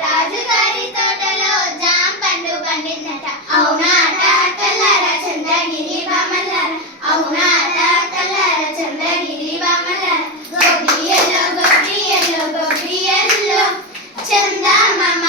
రాజుగారి తోటలో జామ పండు పండిందట. అవునాట కల్లారా చంద్రగిరి బామల్లారా, అవునాట కల్లారా చంద్రగిరి బామల్లారా. గొబ్బియలో గొబ్బియలో గొబ్బియల్లో చందమామ